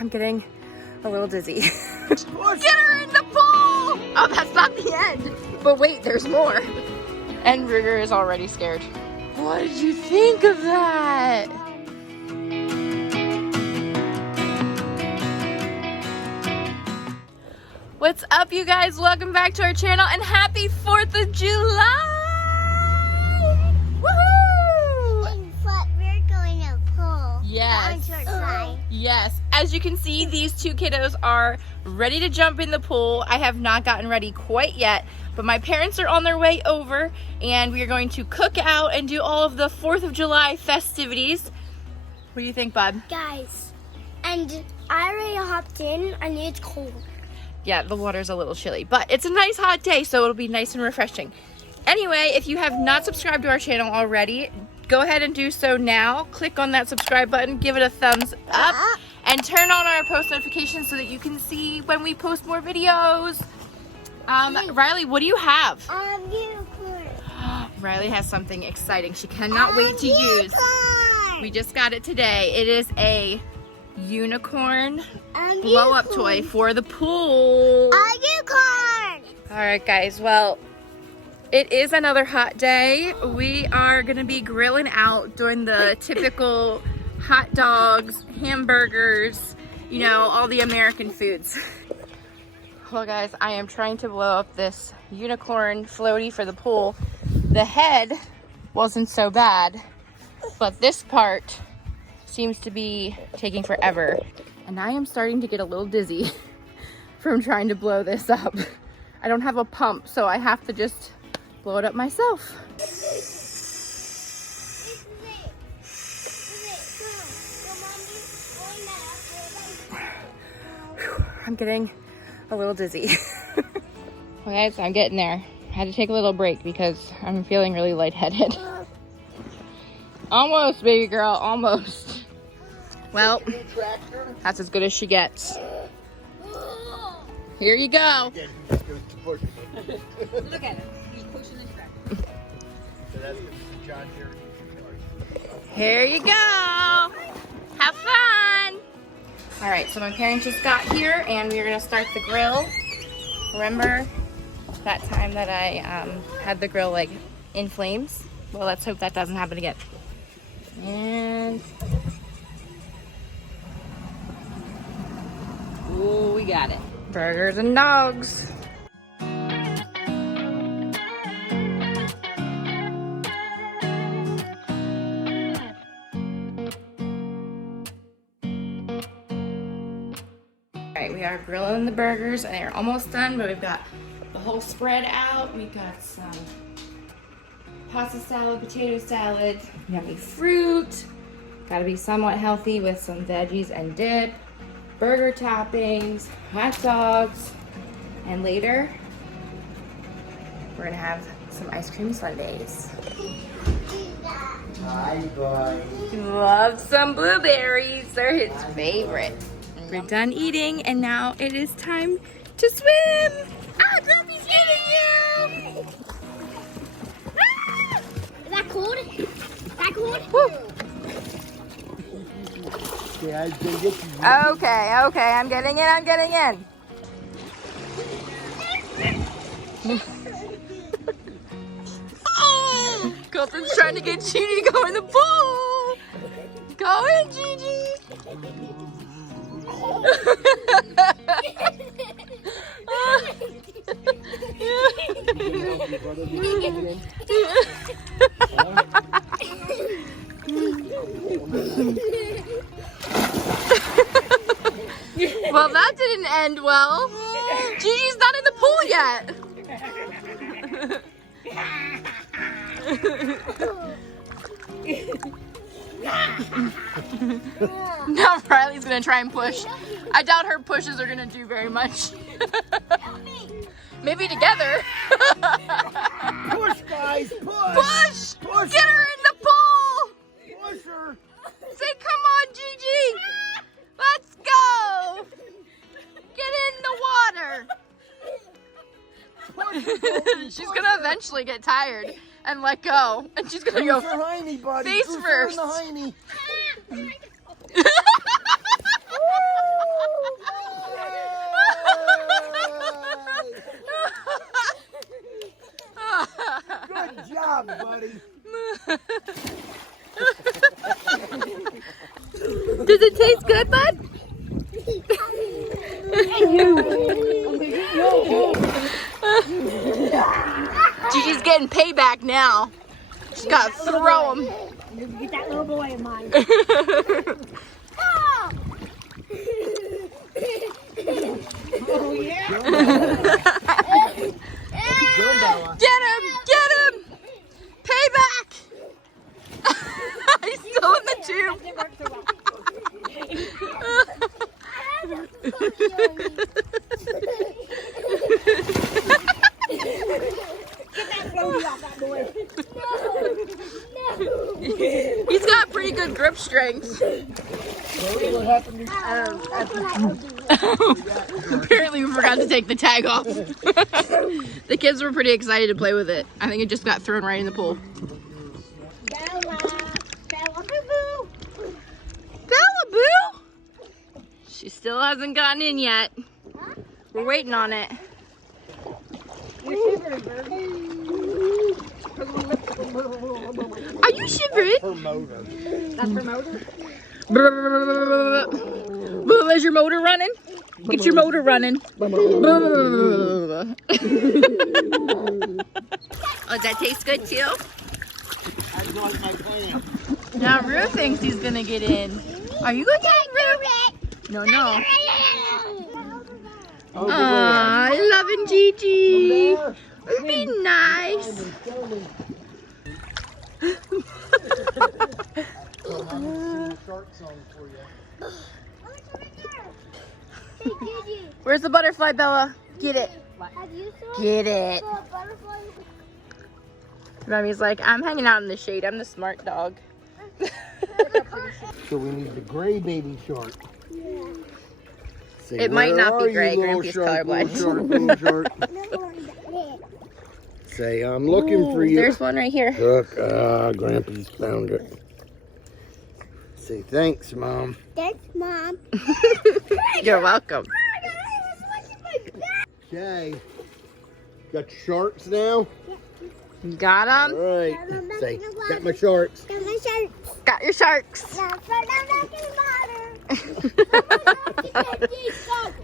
I'm getting a little dizzy. Get her in the pool! Oh, that's not the end. But wait, there's more. And Ruger is already scared. What did you think of that? What's up, you guys? Welcome back to our channel and happy 4th of July! Woohoo! But we're going to pool. Yes. Yes. As you can see, these two kiddos are ready to jump in the pool. I have not gotten ready quite yet, but my parents are on their way over and we are going to cook out and do all of the 4th of July festivities. What do you think, bud? Guys, and I already hopped in and it's cold. Yeah, the water's a little chilly, but it's a nice hot day, so it'll be nice and refreshing. Anyway, if you have not subscribed to our channel already, go ahead and do so now. Click on that subscribe button, give it a thumbs up, and turn on our post notifications so that you can see when we post more videos. Riley, what do you have? Unicorn. Riley has something exciting she cannot wait to use. We just got it today. It is a unicorn blow-up toy for the pool. A unicorn. All right, guys. Well, it is another hot day. We are gonna be grilling out, doing the typical hot dogs, hamburgers, you know, all the American foods. Well, guys, I am trying to blow up this unicorn floaty for the pool. The head wasn't so bad, but this part seems to be taking forever. And I am starting to get a little dizzy from trying to blow this up. I don't have a pump, so I have to just blow it up myself. I'm getting a little dizzy. Well, guys, I'm getting there. I had to take a little break because I'm feeling really lightheaded. Almost, baby girl, almost. Well, that's as good as she gets. Here you go. Look at him. He's pushing his tractor. Here you go. Have fun. All right, so my parents just got here and we're gonna start the grill. Remember that time that I had the grill like in flames? Well, let's hope that doesn't happen again. And ooh, we got it. Burgers and dogs. Alright, we are grilling the burgers and they're almost done, but we've got the whole spread out. We've got some pasta salad, potato salad, yummy fruit. Gotta be somewhat healthy with some veggies and dip, burger toppings, hot dogs, and later we're gonna have some ice cream sundaes. Hi, boy. Love some blueberries, they're his favorite. We're done eating and now it is time to swim. Ah, Grumpy's getting you! Ah! Is that cold? Is that cold? Woo. Yeah, I did get you. Okay, I'm getting in. Oh, Colton's trying to get Gigi to go in the pool. Go in, Gigi. Well, that didn't end well. Gigi's not in the pool yet. Now Riley's gonna try and push. I doubt her pushes are gonna do very much. Maybe together. Push, guys, push! Push! Push Get her in the pool! Push her! Say, come on, Gigi! Let's go! Get in the water! She's gonna eventually get tired and let go. And she's gonna go Goose or hiney, buddy. face Goose or first. the hiney. taste good, bud? Gigi's getting payback now. She's got to throw him. Get that little boy of mine. Oh, yeah. Get him! Get him! Payback! He's still in the tube. He's got pretty good grip strength. Apparently we forgot to take the tag off. The kids were pretty excited to play with it. I think it just got thrown right in the pool. Bella. Bella boo-boo. Bella Boo! She still hasn't gotten in yet. We're waiting on it. Are you shivering? Her motor. That's her motor? Is your motor running? Get your motor running. Oh, does that taste good too? I like my plan. Now Rue thinks he's gonna get in. Are you gonna get in, Rue? No, no. Aw, loving Gigi. Be nice. Where's the butterfly, Bella? Get it. Have you Get it. saw a butterfly? Mommy's like, I'm hanging out in the shade. I'm the smart dog. So we need the gray baby shark. Yeah. Say, It might where not be are you, gray. little Grampy's shark, colorblind. little shark, little shark? Say, I'm looking for you. There's one right here. Look, Grampy's found it. Say, thanks, Mom. Thanks, Mom. You're welcome. Okay. Got your sharks now? Got them. All right. Say, got my sharks. Got my shirt. Got your sharks.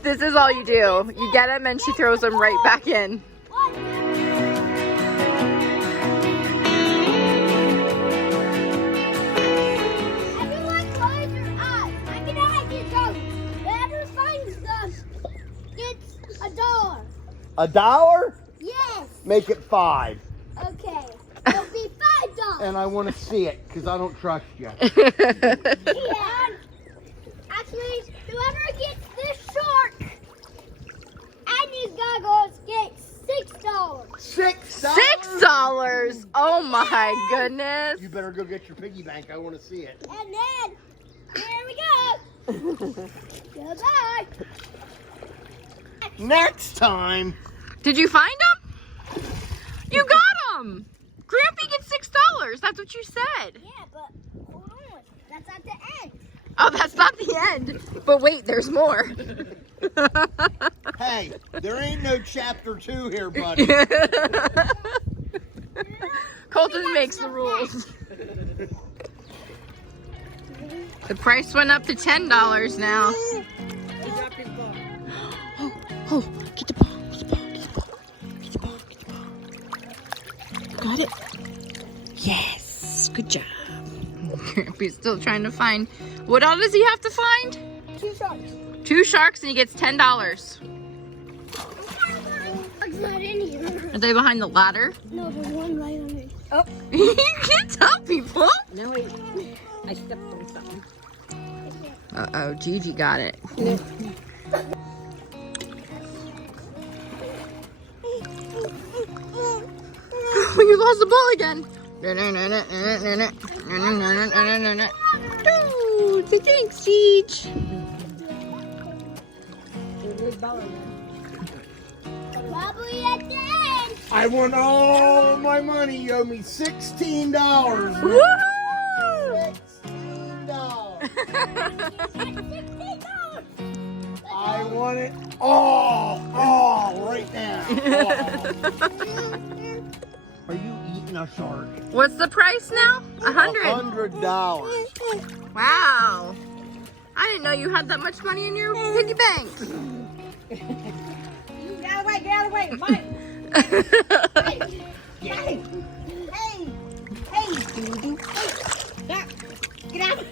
This is all you do. You get them and she throws them right back in. Everyone close your eyes. I'm gonna have you go. Whoever finds them gets $1. $1? Yes. Make it 5. Okay. It'll be $5. And I want to see it because I don't trust you. And actually, whoever gets this shark and these goggles gets $6. $6? Oh my goodness. You better go get your piggy bank. I want to see it. And then, here we go. Goodbye. Next time. Did you find them? You got them. Grampy gets $6. That's what you said. Yeah, but hold on. That's at the end. Oh, that's not the end. But wait, there's more. Hey, there ain't no chapter 2 here, buddy. Colton makes the rules. The price went up to $10 now. He dropped his ball. Oh, get the ball, get the ball, get the ball, get the ball, get the ball. Got it? Yes, good job. He's still trying to find. What all does he have to find? 2 sharks. 2 sharks and he gets $10. Shark's not in here. Are they behind the ladder? No, there's one right on me. You can't tell people. No, wait. I stepped on something. Uh-oh, Gigi got it. You lost the ball again. Ooh, thanks, Gigi. Probably at the end. I won all my money. You owe me $16. Woo! $16. I want it all right now. Are you eating a shark? What's the price now? $100. $100. Wow. I didn't know you had that much money in your piggy bank. You get out of the way, get out of the way. Mike. Hey. Hey. Hey. Stop. Get out.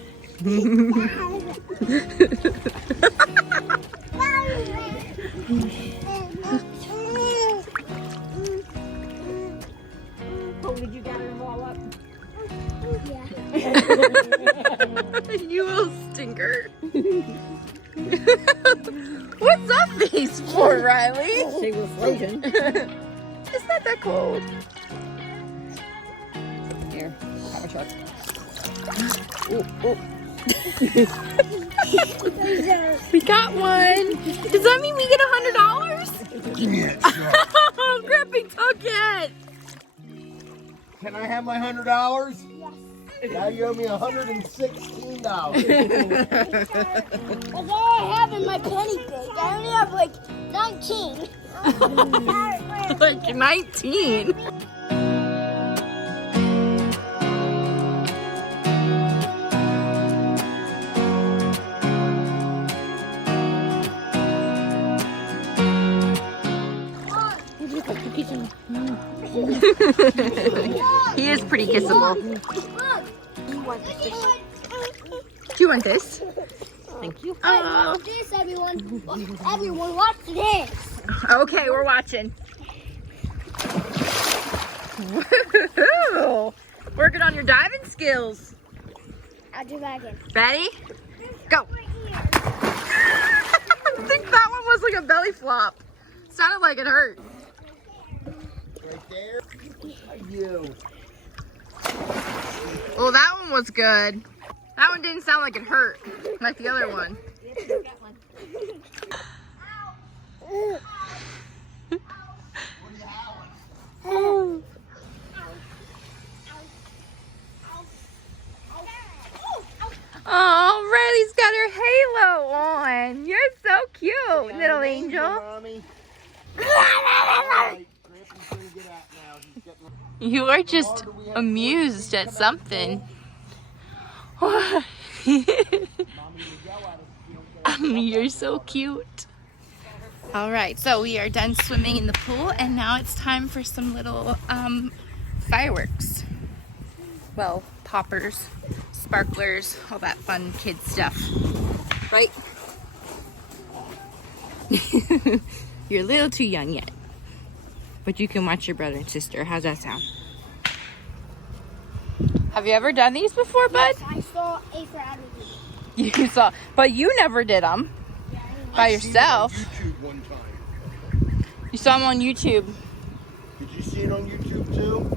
Oh, did you gather them all up? You little stinker. What's up these for, Riley? She was floating. It's not that cold. Here, have a shark. We got one. Does that mean we get $100? Give me that shark. Oh, Grippy took it. Can I have my $100? Now you owe me $116. That's all I have in my penny bank. I only have like 19. Like 19. He is pretty kissable. Look. Do you want this? Thank you. Oh. Watch this, everyone. Everyone, watch this. Okay, we're watching. Woohoo! Working on your diving skills. I'll do that again. Ready? Go. I think that one was like a belly flop. Sounded like it hurt. Right there. You. Well, that one was good. That one didn't sound like it hurt, like the other one. Oh, Riley's got her halo on. You're so cute, little angel. Mommy. Alright, Grandpa's gonna get out now. He's getting... You are just amused at something. You're so cute. All right, so we are done swimming in the pool, and now it's time for some little fireworks. Well, poppers, sparklers, all that fun kid stuff, right? You're a little too young yet, but you can watch your brother and sister. How's that sound? Have you ever done these before, bud? Yes, I saw a for Adderley. You saw, but you never did them by yourself. I seen it on YouTube one time. You saw them on YouTube. Did you see it on YouTube too?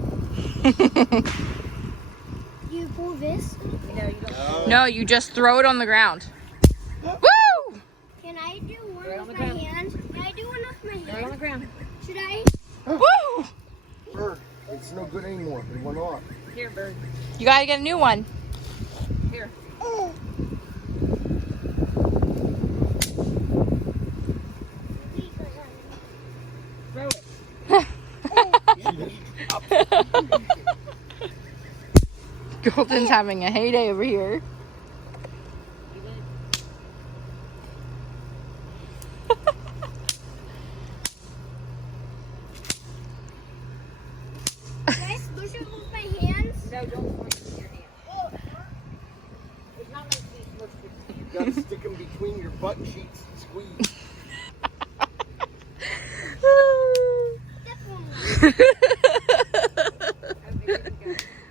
You pull this. No, you just throw it on the ground. Woo! Can I do one with my hand? Can I do one with my Right on hand? the ground. Should I? Woo! Bird, it's no good anymore. It went off. Here, bird. You gotta get a new one. Here. Throw it. Golden's having a heyday over here. Can I smush it with my hands? No, don't point it in your hand. It's not meant to be smushed with You gotta stick them between your butt cheeks and squeeze.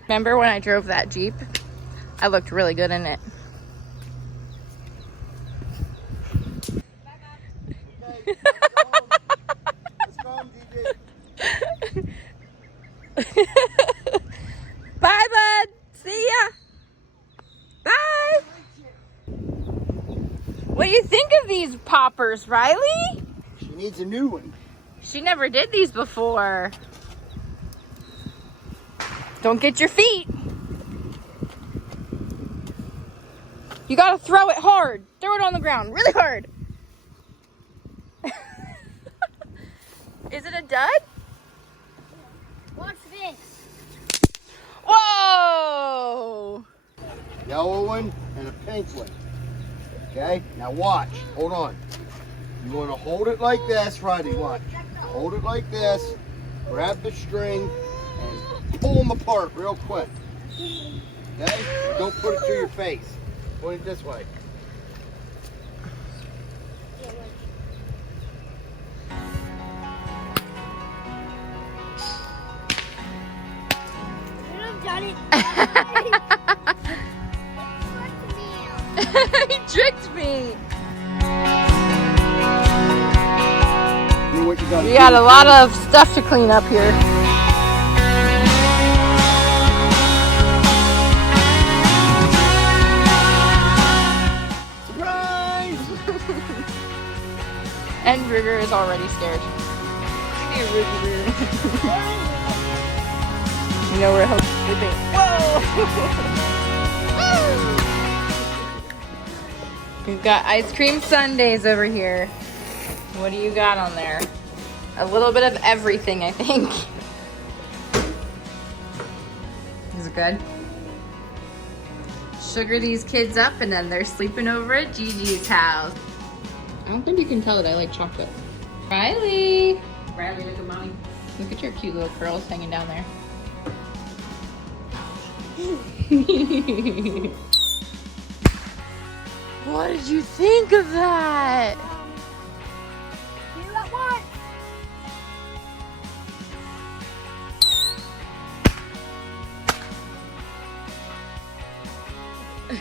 Remember when I drove that Jeep? I looked really good in it. Okay, let's go home, DJ. Bye, bud. See ya. Bye. What do you think of these poppers, Riley? She needs a new one. She never did these before. Don't get your feet. You gotta throw it hard. Throw it on the ground really hard. Is it a dud? Watch this. Whoa! Yellow one and a pink one. Okay, now watch. Hold on. You want to hold it like this, Rodney. Watch. Hold it like this. Grab the string and pull them apart real quick. Okay? Don't put it to your face. Point it this way. You have done it. He tricked me. Do what you gotta We do. got a lot of stuff to clean up here. Surprise! And Rigger is already scared. Hey, Rigger. You know we're sleeping. Whoa! We've got ice cream sundaes over here. What do you got on there? A little bit of everything, I think. Is it good? Sugar these kids up and then they're sleeping over at Gigi's house. I don't think you can tell that I like chocolate. Riley! Riley, look at mommy. Look at your cute little curls hanging down there. What did you think of that? Do at once. The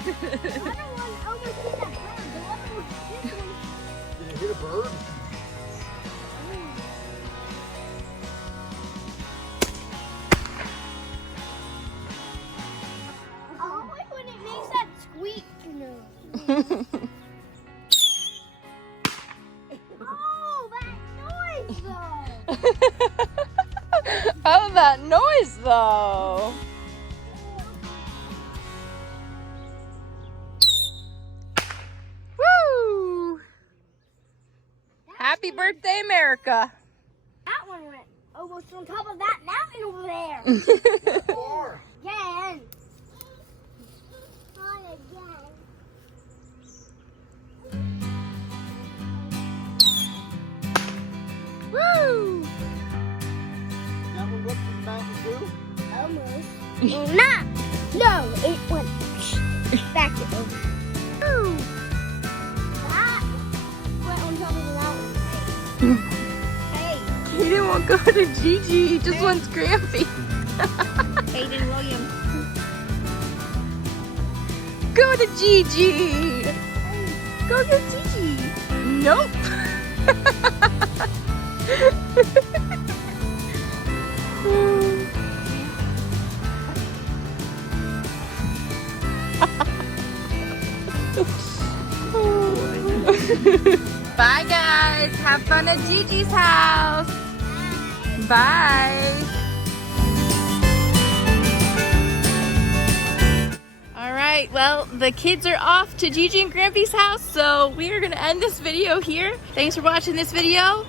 other one almost hit that bird. The other one, this one. Did it hit a bird? I like when it makes that squeak noise. Oh, that noise though. Oh, that noise though. Woo! Happy birthday, America. That one went almost on top of that mountain over there. Or Again. Not again. Woo! that one went from the mountain too? Almost. Nah. No, it went back over. Ooh. That went on top of the mountain. Hey. He didn't want to go to Gigi. He just wants Grampy. Hayden Williams. Go to Gigi. Go get Gigi. Nope. Bye guys. Have fun at Gigi's house. Bye. All right, well, the kids are off to Gigi and Grampy's house, so we are gonna end this video here. Thanks for watching this video.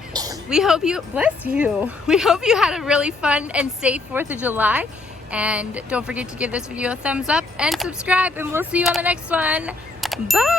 We hope you, bless you. We hope you had a really fun and safe 4th of July. And don't forget to give this video a thumbs up and subscribe, and we'll see you on the next one. Bye.